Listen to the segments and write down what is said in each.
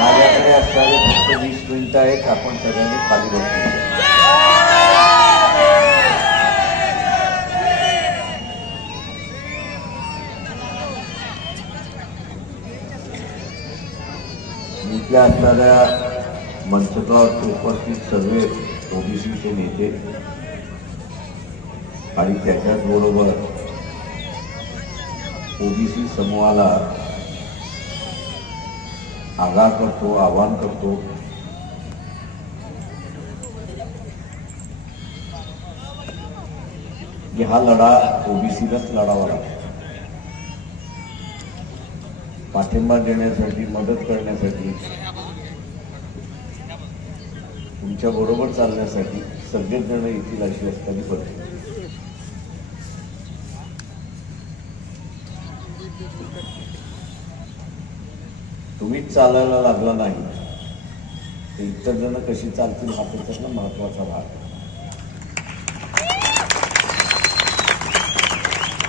माझ्याकडे असणारे फक्त 20 मिनिटं आहेत. आपण सगळ्यांनी खाली बसूया. इथल्या असणाऱ्या मंचकावर उपस्थित सर्व ओबीसीचे नेते आणि त्याच्याच बरोबर ओबीसी समूहाला आगाह करतो, आवाहन करतो की हा लढा ओबीसीलाच लढावा लागतो. पाठिंबा देण्यासाठी, मदत करण्यासाठी, तुमच्या बरोबर चालण्यासाठी सगळेच जण येथील अशी असताना पडते. तुम्हीच चालायला लागला नाही तर इतर जण कशी चालतील हा त्याच्यातला महत्वाचा भाग.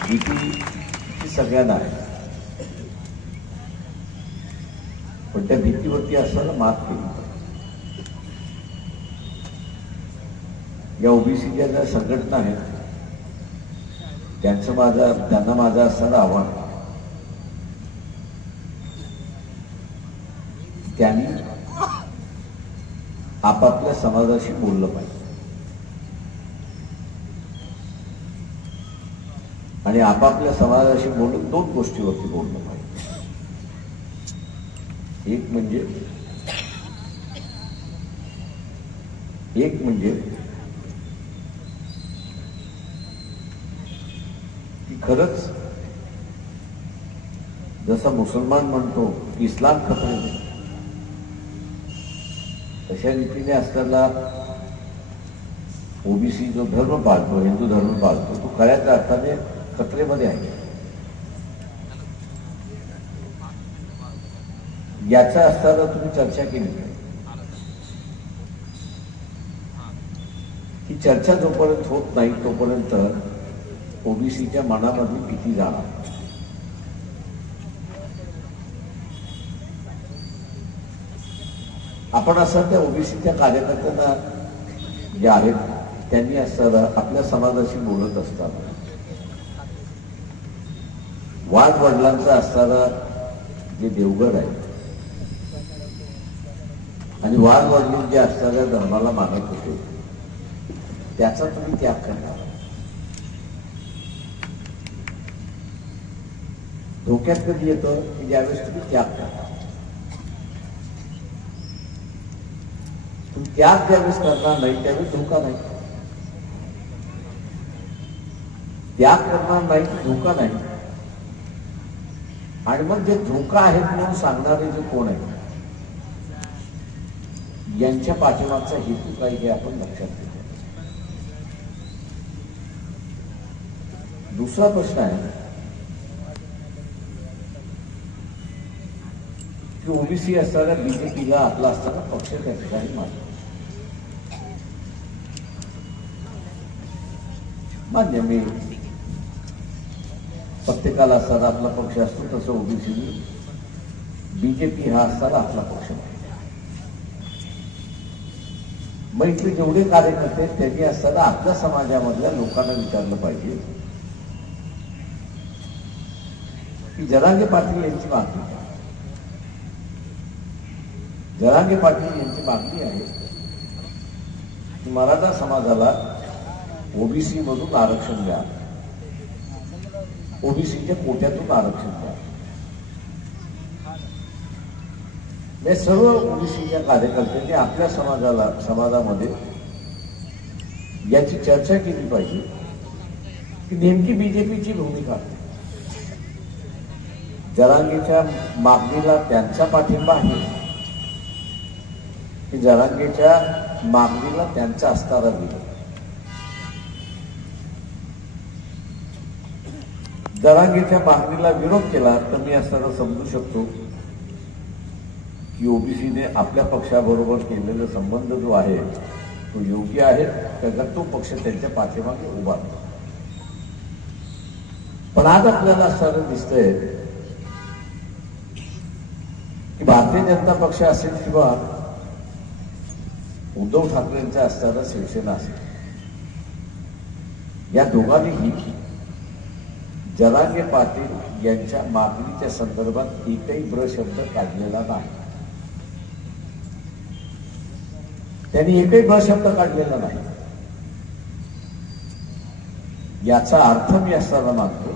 भीती सगळ्यांना आहे, पण त्या भीतीवरती असताना मात केली. या ओबीसीच्या ज्या संघटना आहेत त्यांना माझं असणारं आव्हान, त्यांनी आपापल्या समाजाशी बोललं पाहिजे आणि आपापल्या समाजाशी बोलून दोन गोष्टीवरती बोललं पाहिजे. एक म्हणजे की खरंच जसा मुसलमान म्हणतो की इस्लाम खतरे, तशा रीतीने असलेला ओबीसी जो धर्म पाळतो, हिंदू धर्म पाळतो, तो खऱ्याच अर्थाने खतरेमध्ये आहे. याचा असताना तुम्ही चर्चा केली. ही चर्चा जोपर्यंत होत नाही तोपर्यंत ओबीसीच्या मनामधली भीती जाणार. आपण असं त्या ओबीसीच्या कार्यकर्त्यांना जे आहेत त्यांनी असताना आपल्या समाजाशी बोलत असताना वाद वडिलांचा असणारा जे देवगड आहे आणि वाद वडील जे असणाऱ्या धर्माला मानत होते त्याचा तुम्ही त्याग करणार. धोक्यात कधी येतं की ज्यावेळेस तुम्ही त्याग करता. तुम्ही त्याग ज्यावेळेस करणार नाही त्यावेळेस धोका नाही. त्याग करणार नाही धोका नाही. आणि मग जे धोका आहेत म्हणून सांगणारे जे कोण आहेत यांच्या पाठीमागचा हेतू काय हे आपण लक्षात घेतो. दुसरा प्रश्न आहे की ओबीसी असणाऱ्या बीजेपीला आपला असताना पक्ष त्या ठिकाणी मान्य मी प्रत्येकाला असताना आपला पक्ष असतो तसं ओबीसी बीजेपी हा असताना आपला पक्ष नाही. मग इथले जेवढे कार्यकर्ते त्यांनी असताना आपल्या समाजामधल्या लोकांना विचारलं पाहिजे की जरांगे पाटील यांची मागणी काय. जरांगे पाटील यांची मागणी आहे की मराठा समाजाला ओबीसी मधून आरक्षण द्या, ओबीसीच्या कोट्यातून आरक्षण द्या. हे सर्व ओबीसीच्या कार्यकर्त्यांनी आपल्या समाजामध्ये याची चर्चा केली पाहिजे की नेमकी बीजेपीची भूमिका. जरांगेच्या मागणीला त्यांचा पाठिंबा आहे की जरांगेच्या मागणीला त्यांचा असणारा विरोध. जरांगेच्या मागणीला विरोध केला तर मी असताना समजू शकतो की ओबीसीने आपल्या पक्षाबरोबर केलेला संबंध जो आहे तो योग्य आहे, त्याचा तो पक्ष त्यांच्या पाठीमागे उभा. पण आज आपल्याला असताना दिसतंय की भारतीय जनता पक्ष असेल किंवा उद्धव ठाकरेंचा असताना शिवसेना असेल, या दोघांनीही जरांगे पाटील यांच्या मागणीच्या संदर्भात एकही ब्रशब्द काढलेला नाही. त्यांनी एकही ब्रशब्द काढलेला नाही. याचा अर्थ मी असताना मानतो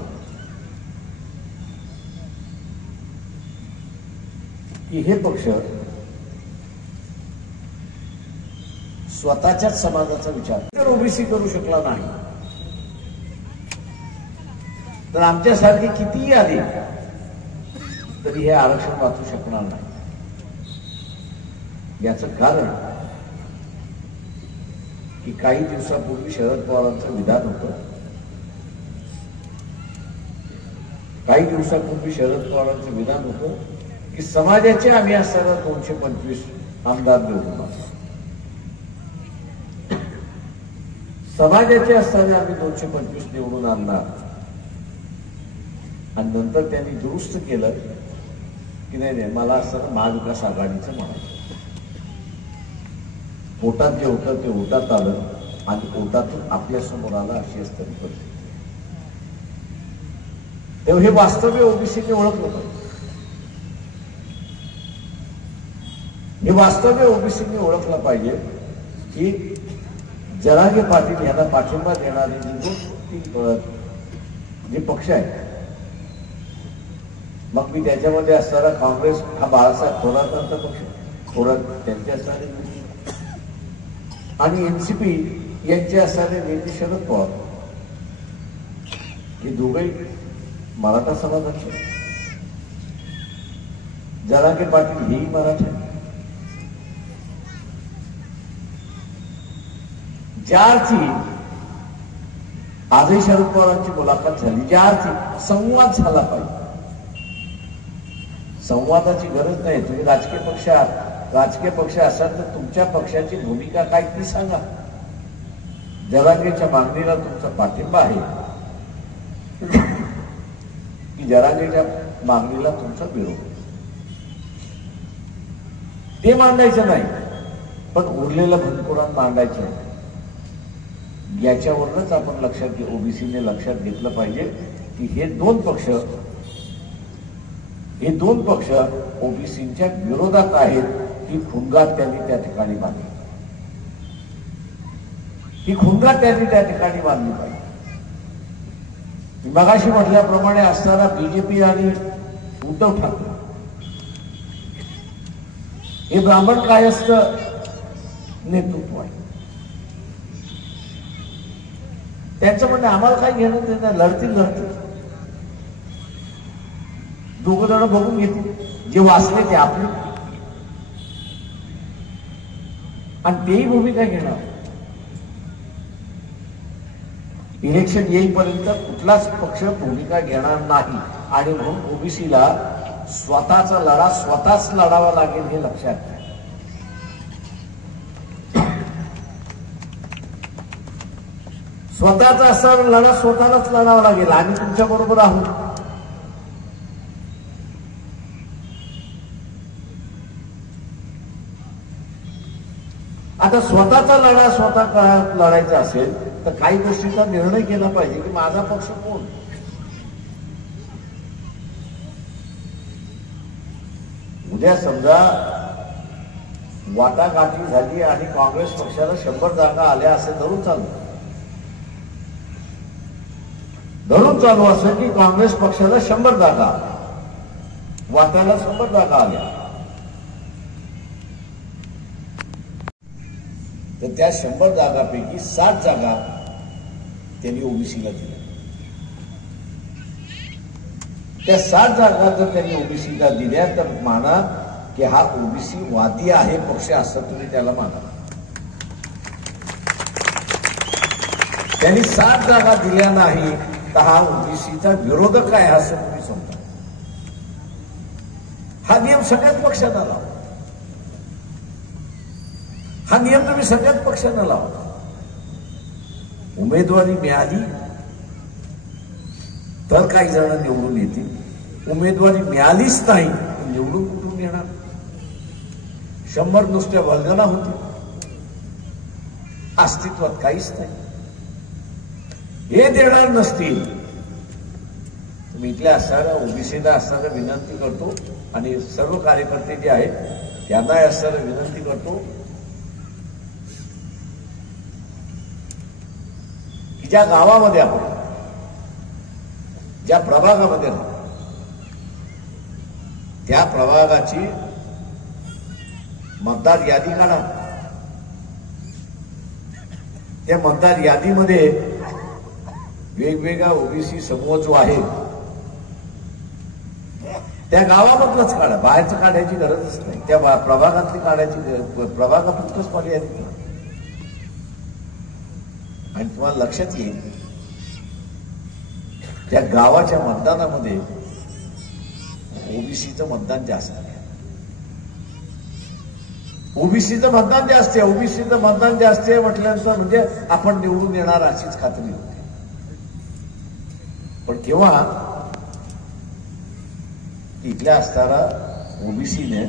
की हे पक्ष स्वतःच्याच समाजाचा विचार तर ओबीसी करू शकला नाही तर आमच्यासारखी कितीही आली तरी हे आरक्षण वाचू शकणार नाही. याचं कारण की काही दिवसापूर्वी शरद पवारांचं विधान होतं. काही दिवसापूर्वी शरद पवारांचं विधान होतं की समाजाचे आम्ही असताना 225 आमदार निवडून आणू. समाजाचे असताना आम्ही 225 निवडून आणणार आणि नंतर त्यांनी दुरुस्त केलं की नाही मला असं महाविकास आघाडीचं म्हणायचं. पोटात जे होतं ते ओटात आलं आणि ओटातून आपल्या समोर आलं अशी असताना परिस्थिती. तेव्हा हे वास्तव्य ओबीसीने ओळखलं पाहिजे. हे वास्तव्य ओबीसीने ओळखलं पाहिजे की जरांगे पाटील यांना पाठिंबा देणारे जे पक्ष आहे, मग मी त्याच्यामध्ये असणारा काँग्रेस हा बाळासाहेब थोरातांचा पक्ष, थोरात त्यांचे असणारे आणि एनसीपी यांचे असणारे नेते शरद पवार, हे दोघेही मराठा समाजाचे. जरांगे पाटील हेही मराठा. ज्या अर्थी आजही शरद पवारांची मुलाखत झाली, ज्या अर्थी संवाद झाला पाहिजे, संवादाची गरज नाही. तुम्ही राजकीय पक्ष असाल तर तुमच्या पक्षाची भूमिका काय ती सांगा. जरांगेच्या मागणीला तुमचा पाठिंबा आहे की जरांगेच्या मागणीला तुमचा विरोध, ते मांडायचं नाही. पण उरलेलं भंडपुराण मांडायचं नाही. याच्यावरूनच आपण लक्षात ओबीसीने लक्षात घेतलं पाहिजे की हे दोन पक्ष ओबीसीच्या विरोधात आहेत. ही खुणगाट त्यांनी त्या ठिकाणी बांधली, ही खुणगाट त्यांनी त्या ठिकाणी बांधली पाहिजे. मगाशी म्हटल्याप्रमाणे असणारा बीजेपी आणि उद्धव ठाकरे हे ब्राह्मण कायस्थ नेतृत्व आहे. त्यांचं म्हणणं आम्हाला काय घेणं ते नाही, लढतील. दोघ जण बघून घेतील, जे वाचले ते आपले, आणि तेही भूमिका घेणार. इलेक्शन येईपर्यंत कुठलाच पक्ष भूमिका घेणार नाही आणि म्हणून ओबीसीला स्वतःचा लढा स्वतःच लढावा लागेल हे लक्षात घ्या. स्वतःचा असा लढा स्वतःलाच लढावा लागेल. आम्ही तुमच्या बरोबर आहोत. आता स्वतःचा लढा स्वतः लढायचा असेल तर काही गोष्टींचा निर्णय केला पाहिजे की माझा पक्ष कोण. उद्या समजा वाटाघाटी झाली आणि काँग्रेस पक्षाला 100 जागा आल्या असे धरून चालू असं की काँग्रेस पक्षाला 100 जागा, वाट्याला 100 जागा आल्या, तर त्या 100 जागापैकी 60 जागा त्यांनी ओबीसीला दिल्या. त्या 60 जागा जर त्यांनी ओबीसीला दिल्या तर माना की हा ओबीसी वादी आहे पक्ष, असं तुम्ही त्याला माना. त्यांनी 60 जागा दिल्या नाही तर हा ओबीसीचा विरोधक आहे असं तुम्ही समजा. हा नियम सगळ्याच पक्षांना लावा. हा नियम तुम्ही सगळ्याच पक्षांना लावा. उमेदवारी मिळाली तर काही जण निवडून येतील. उमेदवारी मिळालीच नाही तर निवडून कुठून येणार. 100 नुसत्या वल्गना होती, अस्तित्वात काहीच नाही. हे देणार नसतील मी इथल्या असणाऱ्या ओबीसीला असणाऱ्या विनंती करतो आणि सर्व कार्यकर्ते जे आहेत त्यांना असणाऱ्या विनंती करतो की ज्या गावामध्ये आपण, ज्या प्रभागामध्ये राहतो त्या प्रभागाची मतदार यादी काढा. त्या मतदार यादीमध्ये वेगवेगळा ओबीसी समूह जो आहे त्या गावामधलंच काढा, बाहेरचं काढायची गरजच नाही. त्या प्रभागातली काढायची, प्रभागापुरतच मर्यादित नाही. आणि तुम्हाला लक्षात येईल त्या गावाच्या मतदानामध्ये ओबीसीचं मतदान जास्त आहे. ओबीसीचं मतदान जास्त आहे. ओबीसीचं मतदान जास्त आहे म्हटल्यानंतर म्हणजे आपण निवडून येणार अशीच खात्री होते. पण केव्हा इथल्या असताना ओबीसीने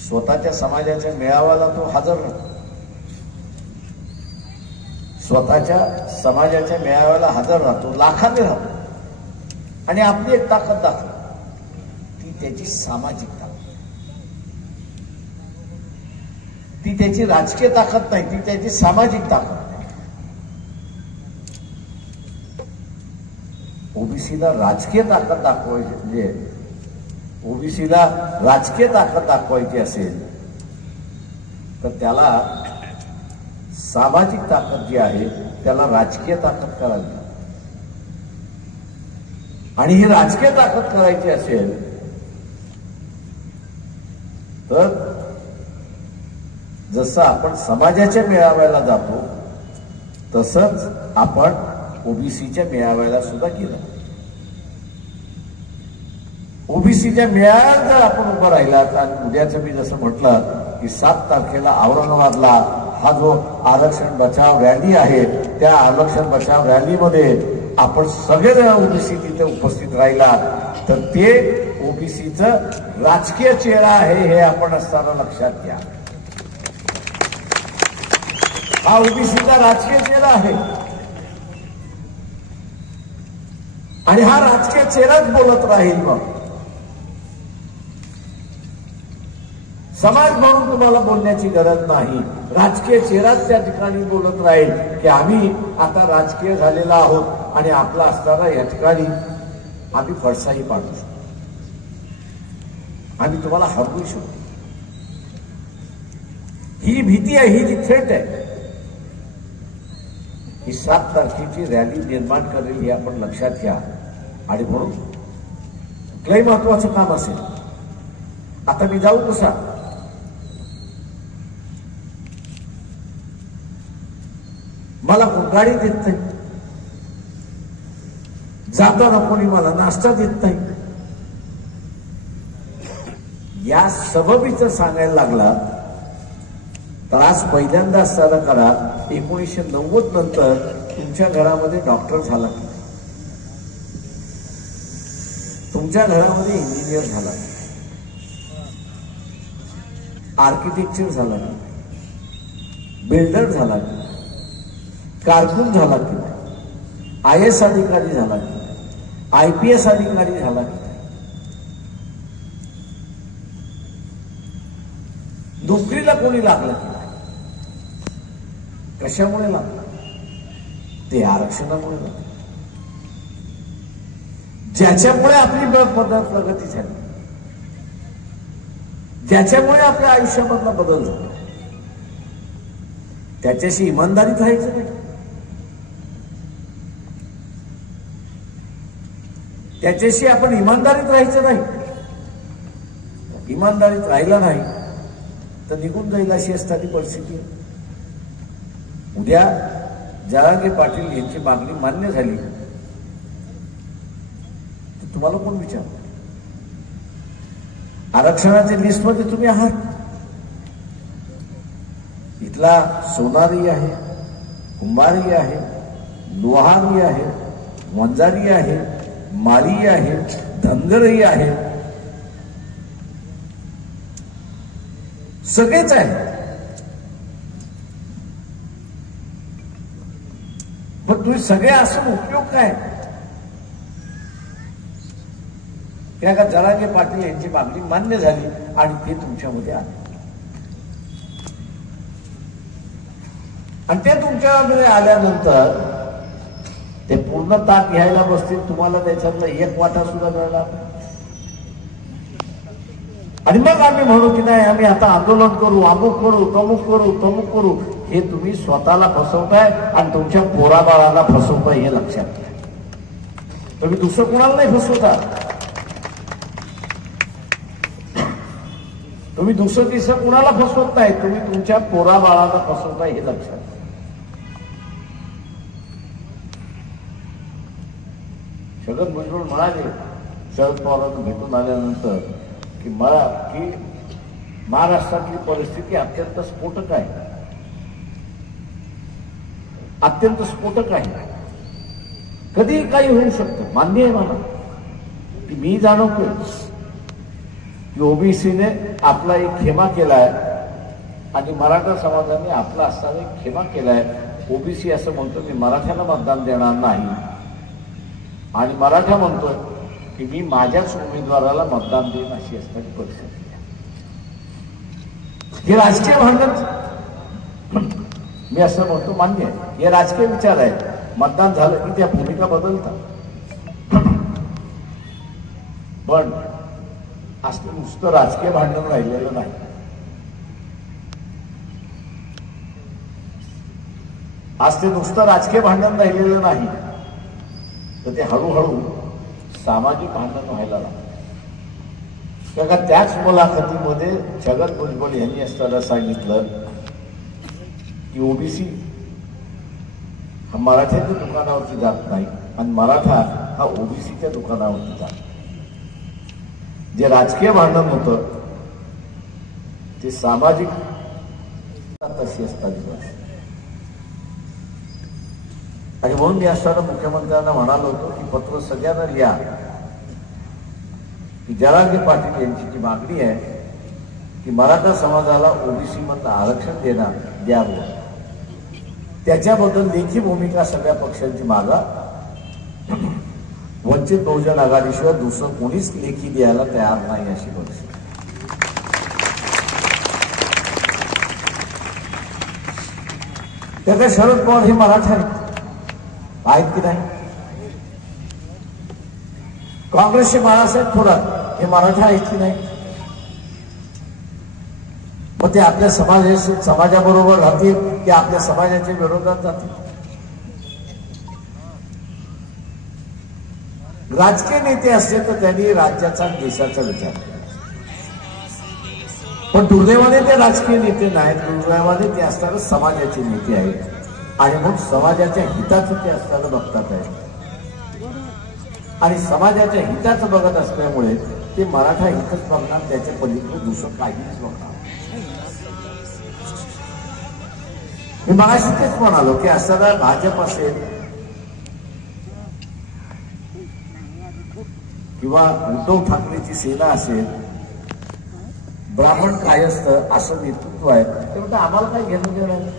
स्वतःच्या समाजाच्या मेळाव्याला तो हजर राहतो, स्वतःच्या समाजाच्या मेळाव्याला हजर राहतो, लाखाने राहतो आणि आपली एक ताकद दाखवतो, ती त्याची सामाजिक ताकद, ती त्याची राजकीय ताकद नाही, ती त्याची सामाजिक ताकद. ओबीसीला राजकीय ताकद दाखवायची, म्हणजे ओबीसीला राजकीय ताकद दाखवायची असेल तर त्याला सामाजिक ताकद जी आहे त्याला राजकीय ताकद करावी. आणि ही राजकीय ताकद करायची असेल तर जसं आपण समाजाच्या मेळाव्याला जातो तसंच आपण ओबीसीच्या मेळाव्याला सुद्धा गेलो. ओबीसीच्या मेळाव्यात जर आपण उभं राहिलात आणि उद्याचं मी जसं म्हटलं की 7 तारखेला औरंगाबादला हा जो आरक्षण बचाव रॅली आहे त्या आरक्षण बचाव रॅलीमध्ये आपण सगळे ओबीसी तिथे उपस्थित राहिलात तर ते ओबीसीचं राजकीय चेहरा आहे हे आपण असताना लक्षात घ्या. हा ओबीसीचा राजकीय चेहरा आहे आणि हा राजकीय चेहराच बोलत राहील. मग समाज म्हणून तुम्हाला बोलण्याची गरज नाही, राजकीय चेहराच त्या ठिकाणी बोलत राहील की आम्ही आता राजकीय झालेला आहोत आणि आपला असताना या ठिकाणी आम्ही पडसाही पाडू शकतो, आम्ही तुम्हाला हरवू शकतो. ही भीती आहे, ही जी थ्रेट आहे, ही 7 तारखेची रॅली निर्माण करेल हे आपण लक्षात घ्या. आणि म्हणून कुठलंही महत्वाचं काम असेल, आता मी जाऊ कसा, मला गाडी देत नाही, जाताना कोणी मला नाश्ता देत नाही, या सबबीचं सांगायला लागला तर आज पहिल्यांदा असताना करा 1990 नंतर तुमच्या घरामध्ये डॉक्टर झाला की नाही, तुमच्या घरामध्ये इंजिनियर झाला की नाही, आर्किटेक्चर झाला की नाही, बिल्डर झाला की नाही, कारकून झाला की नाही, IAS अधिकारी झाला की नाही, IPS अधिकारी झाला की नाही, नोकरीला कोणी लागलं की नाही, कशामुळे लागलं, ते आरक्षणामुळे लागलं, ज्याच्यामुळे आपली प्रगती झाली, ज्याच्यामुळे आपल्या आयुष्यामधला बदल झाला, त्याच्याशी इमानदारीत राहायचं नाही, त्याच्याशी आपण इमानदारीत राहायचं नाही. इमानदारीत राहिला नाही तर निघून जाईल अशी असणारी परिस्थिती. उद्या जरांगे पाटील यांची मागणी मान्य झाली तर तुम्हाला कोण विचारणार, आरक्षणाच्या लिस्टमध्ये तुम्ही आहात. इथला सोनारी आहे, कुंभारी आहे, लोहारी आहे, वंजारी आहे, माळी आहे, धनगरही आहे, सगळेच आहे. पण तुम्ही सगळे असून उपयोग काय, त्या का जरांगे पाटील यांची मागणी मान्य झाली आणि ते तुमच्यामध्ये आले आणि ते तुमच्यामध्ये आल्यानंतर ते पूर्ण ताक घ्यायला बसतील, तुम्हाला त्याच्यातला एक वाटा सुद्धा मिळणार आणि मग आम्ही म्हणू की नाही आम्ही आता आंदोलन करू, अमुक करू, तमुक करू, तमुक करू. हे तुम्ही स्वतःला फसवताय आणि तुमच्या पोराबाळाला फसवताय हे लक्षात घ्या. तुम्ही दुसरं कोणाला नाही फसवता, तुम्ही दुसरं तिसरं कुणाला फसवत नाही, तुम्ही तुमच्या पोराबाळाला फसवताय हे लक्षात घ्या. छगन भुजबळ म्हणाले शरद पवारांना भेटून आल्यानंतर की महाराष्ट्रातली परिस्थिती अत्यंत स्फोटक आहे, अत्यंत स्फोटक आहे, कधीही काही होऊ शकतं, मान्य आहे मला. की मी जाणवतोय की ओबीसीने आपला एक खेमा केलाय आणि मराठा समाजाने आपला असताना एक खेमा केलाय. ओबीसी असं म्हणतो मी मराठ्याला मतदान देणार नाही आणि मराठा म्हणतोय की मी माझ्याच उमेदवाराला मतदान देईन अशी असणारी परिस्थिती आहे. हे राजकीय भांडण मी असं म्हणतो मान्य आहे. हे राजकीय विचार आहे. मतदान झालं की त्या भूमिका बदलतात. पण असं नुसतं राजकीय भांडण राहिलेलं नाही. आज ते नुसतं राजकीय भांडण राहिलेलं नाही तर ते हळूहळू सामाजिक भांडण व्हायला लागलं. का त्याच मुलाखतीमध्ये छगन भुजबळ यांनी असताना सांगितलं की ओबीसी हा मराठ्याच्या दुकानावरती जात नाही आणि मराठा हा ओबीसीच्या दुकानावरती जात. जे राजकीय भांडण होतं ते सामाजिक तशी असतात. आणि म्हणून मी असताना मुख्यमंत्र्यांना म्हणालो होतो की पत्र सगळ्यांना लिहा की जरांगे पाटील यांची जी मागणी आहे की मराठा समाजाला ओबीसी मधलं आरक्षण द्यावं त्याच्याबद्दल लेखी भूमिका सगळ्या पक्षांची मागा. वंचित बहुजन आघाडीशिवाय दुसरं कोणीच लेखी द्यायला तयार नाही अशी परिस्थिती. त्याचा शरद पवार हे मराठा आहेत की नाही? काँग्रेसचे बाळासाहेब थोरात हे मराठा आहेत की नाही? मग ते आपल्या समाजाबरोबर राहतील की आपल्या समाजाच्या विरोधात जातील? राजकीय नेते असले तर त्यांनी राज्याचा देशाचा विचार केला. पण दुर्दैवाने ते राजकीय नेते नाहीत. दुर्दैवाने ते असताना समाजाचे नेते आहेत आणि मग समाजाच्या हिताचं ते असताना बघतात आहे. आणि समाजाच्या हिताचं बघत असल्यामुळे ते मराठा हितच बघणार, त्याच्या पलीकडे दुसरं काहीच बघणार. मी मगाशी तेच म्हणालो की असताना भाजप असेल किंवा उद्धव ठाकरेची सेना असेल, ब्राह्मण कायस्थ असं नेतृत्व आहे, ते म्हणतं आम्हाला काय घेणं देणं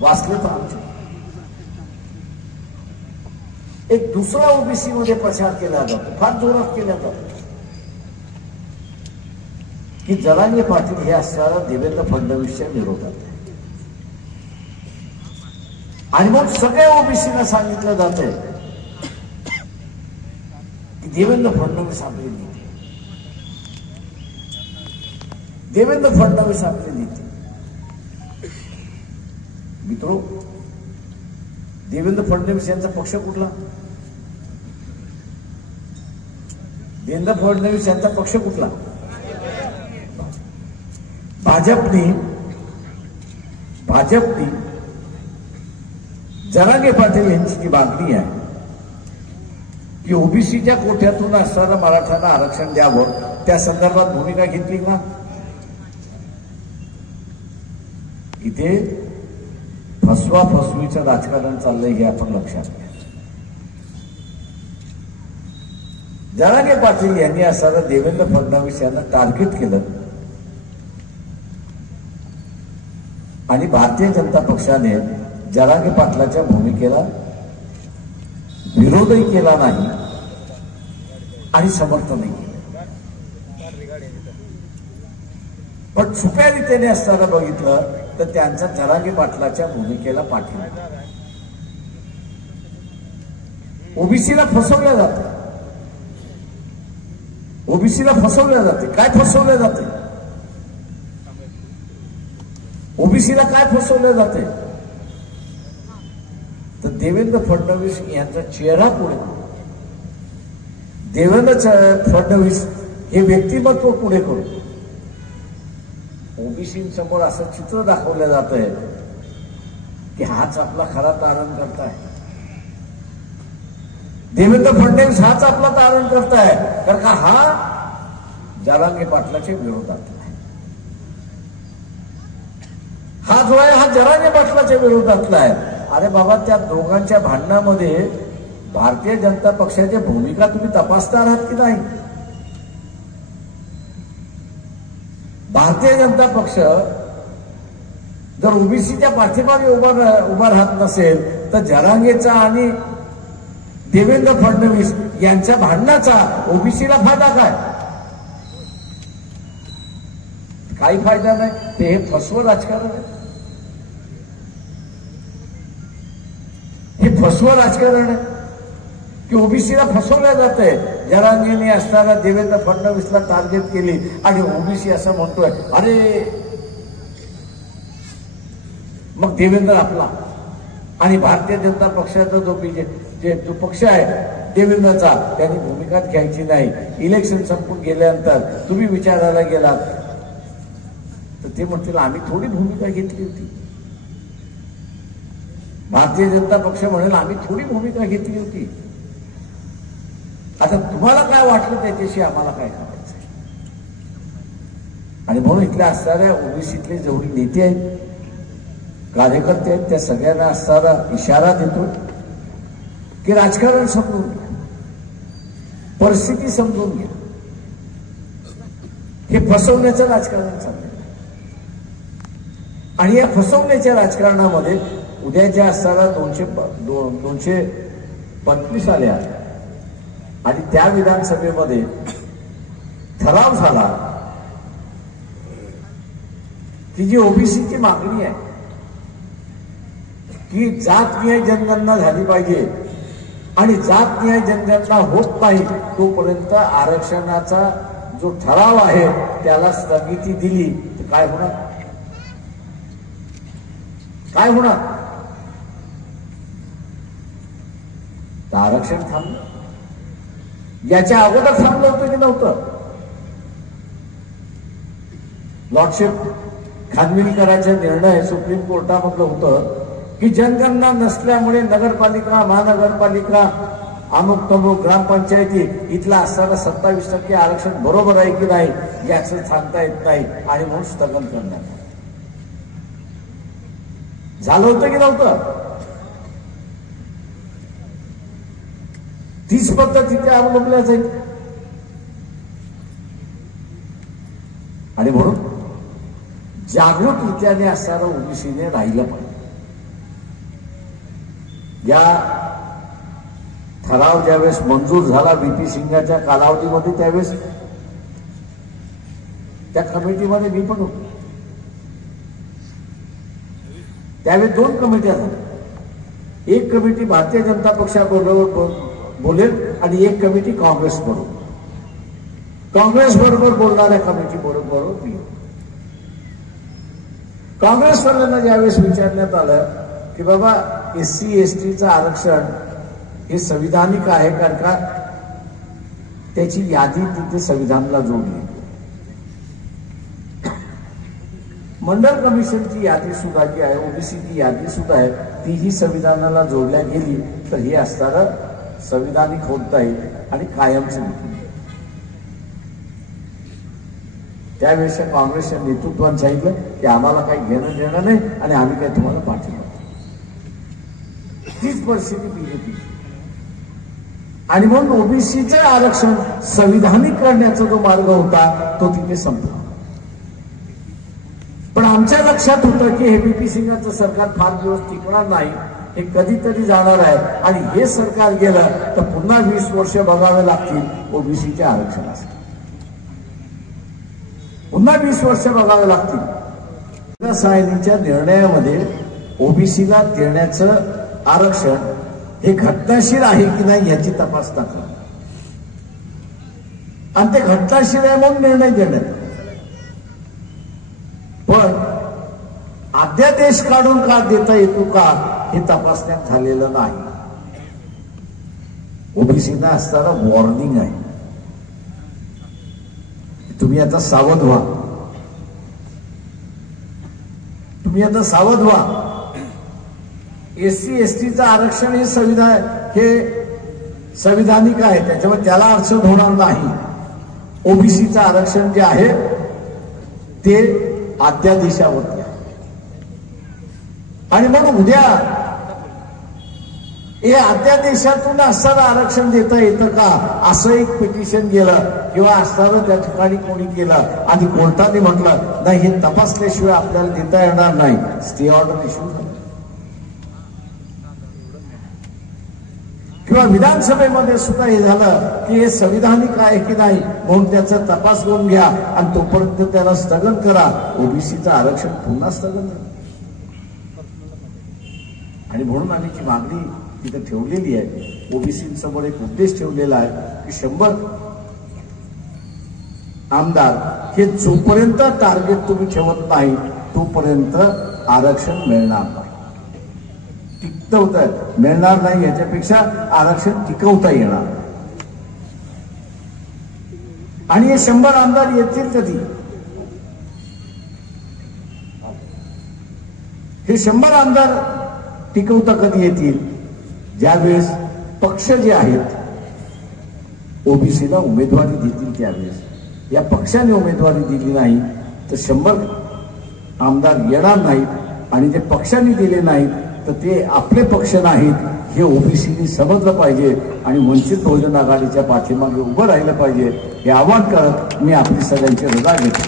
वाचले तर आमचे. एक दुसरा ओबीसी मध्ये प्रचार केला जातो, फार जोरात केला जातो की जरांगे पाटील हे असताना देवेंद्र फडणवीसच्या विरोधात आहे. आणि मग सगळ्या ओबीसीला सांगितलं जातंय की देवेंद्र फडणवीस आपले नेते, देवेंद्र फडणवीस आपले नेते. मित्रो, देवेंद्र फडणवीस यांचा पक्ष कुठला? देवेंद्र फडणवीस यांचा पक्ष कुठला? भाजपनी जरांगे पाटील यांची जी मागणी आहे की ओबीसीच्या कोट्यातून असताना मराठ्यांना आरक्षण द्यावं, त्या संदर्भात भूमिका घेतली ना? इथे फसवीचं राजकारण चाललंय हे आपण लक्षात घ्या. जरांगे पाटील यांनी असताना देवेंद्र फडणवीस यांना टार्गेट केलं आणि भारतीय जनता पक्षाने जरांगे पाटलाच्या भूमिकेला विरोधही केला नाही आणि समर्थनही केलं. पण छुप्या रीतीने असताना बघितलं तर त्यांचा जरांगे पाटलाच्या भूमिकेला पाठिंबा. ओबीसीला फसवल्या जाते, ओबीसीला फसवल्या जाते. काय फसवल्या जाते? ओबीसीला काय फसवल्या जाते? तर देवेंद्र फडणवीस यांचा चेहरा पुढे, देवेंद्र फडणवीस हे व्यक्तिमत्व पुढे करू ओबीसींसमोर असं चित्र दाखवलं जात आहे की हाच आपला खरा तारण करताय. देवेंद्र फडणवीस हाच आपला तारण करताय, कारण का हा जरांगे पाटलाच्या विरोधात आहे. हा जो आहे हा जरांगे पाटलाच्या विरोधातला आहे. अरे बाबा, त्या दोघांच्या भांडणामध्ये भारतीय जनता पक्षाची भूमिका तुम्ही तपासणार आहात की नाही? भारतीय जनता पक्ष जर ओबीसीच्या पाठीमागे उभा राहत नसेल तर जरांगेचा आणि देवेंद्र फडणवीस यांच्या भांडणाचा ओबीसीला फायदा काय? काही फायदा नाही. ते हे फसवं राजकारण आहे. हे फसवं राजकारण आहे की ओबीसीला फसवलं जात आहे. जरांगेने असताना देवेंद्र फडणवीसला टार्गेट केली आणि ओबीसी असं म्हणतोय अरे मग देवेंद्र आपला आणि भारतीय जनता पक्षाचा जो पक्ष आहे देवेंद्रचा त्यांनी भूमिकाच घ्यायची नाही. इलेक्शन संपून गेल्यानंतर तुम्ही विचारायला गेलात तर ते म्हणतील आम्ही थोडी भूमिका घेतली होती. भारतीय जनता पक्ष म्हणेल आम्ही थोडी भूमिका घेतली होती. आता तुम्हाला काय वाटलं त्याच्याशी आम्हाला काय करायचं? आणि म्हणून इथल्या असणाऱ्या ओबीसीतले जेवढे नेते आहेत कार्यकर्ते आहेत त्या सगळ्यांना असणारा इशारा देतो की राजकारण समजून घ्या, परिस्थिती समजून घ्या. हे फसवण्याचं राजकारण चाललंय आणि या फसवण्याच्या राजकारणामध्ये उद्याच्या असताना 225 आल्या आणि त्या विधानसभेमध्ये ठराव झाला की जी ओबीसीची मागणी आहे की जातनिहाय जनगणना झाली पाहिजे आणि जातनिहाय जनगणना होत नाही तोपर्यंत आरक्षणाचा जो ठराव आहे त्याला स्थगिती दिली तर काय होणार? काय होणार? तर आरक्षण थांबलं. याच्या अगोदर थांबलं होतं की नव्हतं? लॉर्डशिप खानविलकरांचा निर्णय सुप्रीम कोर्टामधलं होतं की जनगणना नसल्यामुळे नगरपालिका महानगरपालिका अमुक तमुक ग्रामपंचायती इथला असताना 27% आरक्षण बरोबर आहे की नाही याचं सांगता येत नाही आणि म्हणून स्थगन करण्यात आलं. झालं होतं की नव्हतं? तीच पद्धत इथे अवलंबल्या जाईल. आणि म्हणून जागृत रीत्याने असणारा ओबीसीने राहिलं पाहिजे. या ठराव ज्यावेळेस मंजूर झाला बीपी सिंगाच्या कालावधीमध्ये त्यावेळेस त्या कमिटीमध्ये मी पण होतो. त्यावेळेस 2 कमिट्या झाल्या. एक कमिटी भारतीय जनता पक्षाबरोबर बोलेल आणि एक कमिटी काँग्रेस बरोबर. काँग्रेस बरोबर बोलणाऱ्या कमिटी बरोबर मी. काँग्रेसवाल्यांना ज्यावेळेस विचारण्यात आलं की बाबा एससी एसटीचं आरक्षण हे संविधानिक आहे कारण का त्याची यादी तिथे संविधानाला जोडली. मंडल कमिशनची यादी सुद्धा जी आहे ओबीसीची यादी सुद्धा आहे तीही संविधानाला जोडल्या गेली तर हे असणारं संविधानिक होत आहे आणि कायमचं होत. त्यावेळेस काँग्रेसच्या नेतृत्वाने सांगितलं की आम्हाला काही घेणं देणं नाही आणि आम्ही काय तुम्हाला पाठिंबा. तीच परिस्थिती बीजेपी आणि म्हणून ओबीसीचं आरक्षण संविधानिक करण्याचा जो मार्ग होता तो तिथे संपला. पण आमच्या लक्षात होतं की हे बीपी सिंगाचं सरकार फार दिवस टिकणार नाही, हे कधीतरी जाणार आहे आणि हे सरकार गेलं तर पुन्हा 20 वर्ष बघावे लागतील ओबीसीच्या आरक्षणासाठी. पुन्हा 20 वर्ष बघावे लागतील. सायनीच्या निर्णयामध्ये ओबीसीला देण्याचं आरक्षण हे घटनाशीर आहे की नाही याची तपासणी करा आणि ते घटनाशीर आहे म्हणून निर्णय देण्यात. पण अध्यादेश काढून का देता येतो का हे तपासण्यात झालेलं नाही. ओबीसीना असणारा वॉर्निंग आहे. तुम्ही आता सावध व्हा. तुम्ही आता सावध व्हा. एससी एसटीचं आरक्षण हे संविधानिक आहे त्याच्यामुळे त्याला अडचण होणार नाही. ओबीसीचं आरक्षण जे आहे ते अध्यादेशावरती आहे आणि मग उद्या हे अध्यादेशातून असताना आरक्षण देता येतं का असं एक पिटिशन गेलं किंवा असताना त्या ठिकाणी कोणी केलं आणि कोर्टाने म्हटलं नाही हे तपासल्याशिवाय आपल्याला देता येणार नाही, स्टे ऑर्डर इश्यू झाली. किंवा विधानसभेमध्ये सुद्धा हे झालं की हे संविधानिक आहे की नाही म्हणून त्याचा तपास करून घ्या आणि तोपर्यंत त्याला स्थगन करा. ओबीसीचं आरक्षण पुन्हा स्थगन झालं. आणि म्हणून आम्ही जी मागणी तिथे ठेवलेली आहे, ओबीसी समोर एक उद्देश ठेवलेला आहे की 100 आमदार हे जोपर्यंत टार्गेट तुम्ही ठेवत नाही तोपर्यंत आरक्षण मिळणार नाही, टिकवता मिळणार नाही, याच्यापेक्षा आरक्षण टिकवता येणार. आणि हे 100 आमदार येतील कधी? हे 100 आमदार टिकवता कधी येतील? ज्यावेळेस पक्ष जे आहेत ओबीसीला उमेदवारी देतील त्यावेळेस. या पक्षाने उमेदवारी दिली नाही तर 100 आमदार येणार नाहीत. आणि जे पक्षाने दिले नाहीत तर ते आपले पक्ष नाहीत हे ओबीसीने समजलं पाहिजे आणि वंचित बहुजन आघाडीच्या पाठीमागे उभं राहिलं पाहिजे. हे आवाहन करत मी आपली सगळ्यांची रजा घेतो.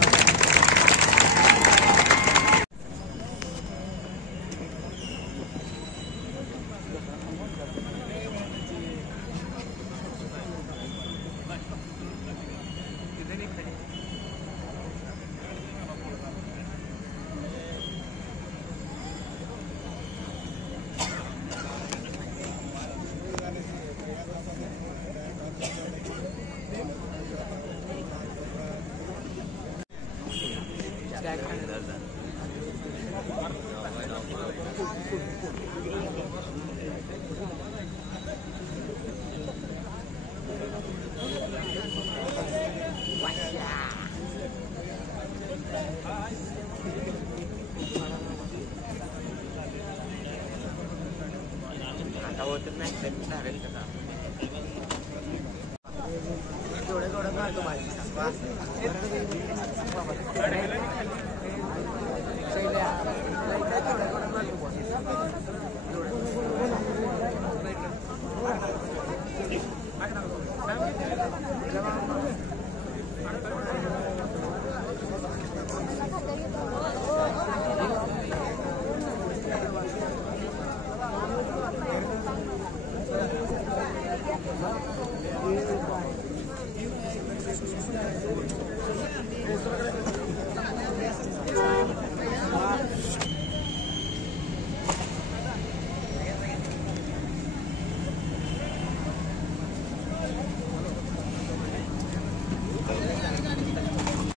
थोडं मारतो माझी